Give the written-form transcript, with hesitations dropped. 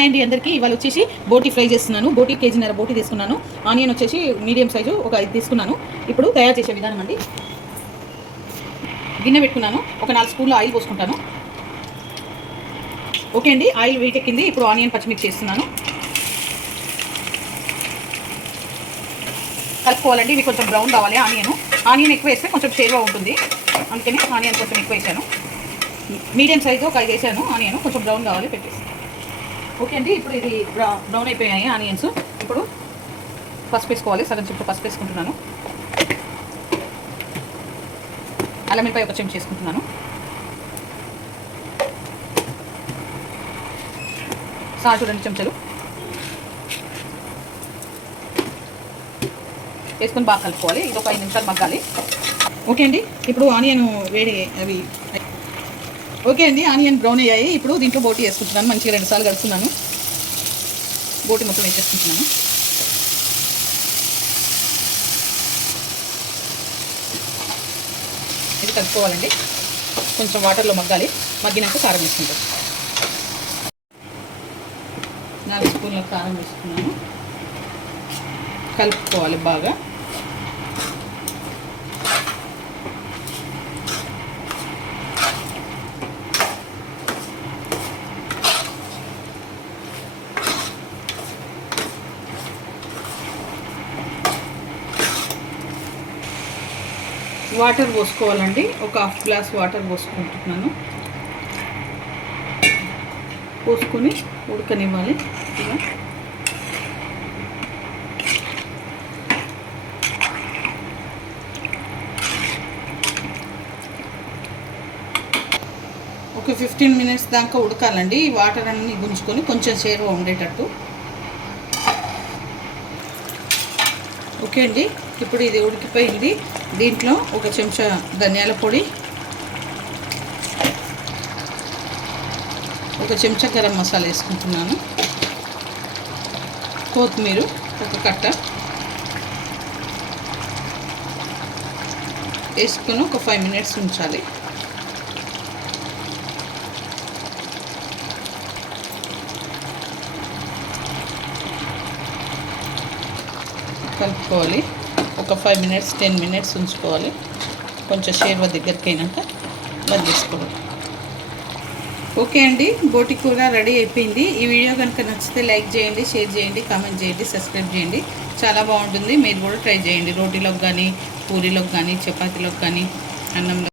Hi అండి అందరికీ. ఇవాళ వచ్చేసి బోటీ ఫ్రై చేస్తున్నాను. బోటీ కేజీన్నర బోటీ తీసుకున్నాను. ఆనియన్ వచ్చేసి మీడియం సైజు ఒక 5 తీసుకున్నాను. ఇప్పుడు తయారు చేసే విధానం అండి. గిన్నె పెట్టుకున్నాను. ఒక 4 స్పూన్ల ఆయిల్ పోసుకుంటాను. ఓకే అండి, ఆయిల్ వేటెక్కింది. ఇప్పుడు ఆనియన్ పచ్చిమిర్చి చేస్తున్నాను. కలుపుకోవాలండి. ఇవి కొంచెం బ్రౌన్ కావాలి. ఆనియన్ ఎక్కువ వేస్తే కొంచెం షేర్గా ఉంటుంది, అందుకని ఆనియన్ కొంచెం ఎక్కువ వేసాను. మీడియం సైజు ఒక 5 వేసాను. ఆనియన్ కొంచెం బ్రౌన్ కావాలి, పెట్టేసి. ఓకే అండి, ఇప్పుడు ఇది బ్రౌన్ అయిపోయాయి ఆనియన్స్. ఇప్పుడు పసుపు వేసుకోవాలి. సగం చుట్టూ పసుపు వేసుకుంటున్నాను. అల్లం వెల్లిపాయ ఒక చెంచా వేసుకుంటున్నాను. సాల్ట్ 2 చెంచాలు వేసుకొని బాగా కలుపుకోవాలి. ఇది ఒక 5 నిమిషాలు మగ్గాలి. ఓకే అండి, ఇప్పుడు ఆనియన్ ఓకే అండి, ఆనియన్ బ్రౌన్ అయ్యాయి. ఇప్పుడు దీంట్లో బోటీ వేసుకుంటున్నాను. మంచిగా 2 సార్లు కలుపుతున్నాను. బోటీ మొత్తం వేసేసుకుంటున్నాను. ఇది కలుపుకోవాలండి. కొంచెం వాటర్లో మగ్గాలి. మగ్గినాక కారం వేసుకుంటాం. 4 స్పూన్ల కారం వేసుకున్నాను. కలుపుకోవాలి బాగా. వాటర్ పోసుకోవాలండి. ఒక 1/2 గ్లాస్ వాటర్ పోసుకుంటున్నాను. పోసుకొని ఉడకనివ్వాలి. ఇలా ఒక 15 మినిట్స్ దాకా ఉడకాలండి. వాటర్ అన్నీ గుంజుకొని కొంచెం షేర్గా ఉండేటట్టు. ఓకే అండి, ఇప్పుడు ఇది ఉడికిపోయింది. దీంట్లో ఒక చెంచా ధనియాల పొడి, ఒక చెంచా గరం మసాలా వేసుకుంటున్నాను. కొత్తిమీర ఒక కట్ట వేసుకొని ఒక 5 మినిట్స్ ఉంచాలి. కలుపుకోవాలి. ఒక 5 మినిట్స్ 10 మినిట్స్ ఉంచుకోవాలి. కొంచెం షేర్వ దగ్గరికి అయినాక బంద్ చేసుకోవాలి. ఓకే అండి, బోటి కూర రెడీ అయిపోయింది. ఈ వీడియో కనుక నచ్చితే లైక్ చేయండి, షేర్ చేయండి, కామెంట్ చేయండి, సబ్స్క్రైబ్ చేయండి. చాలా బాగుంటుంది. మీరు కూడా ట్రై చేయండి. రోటీలోకి కానీ, పూరీలోకి కానీ, చపాతీలోకి కానీ, అన్నంలో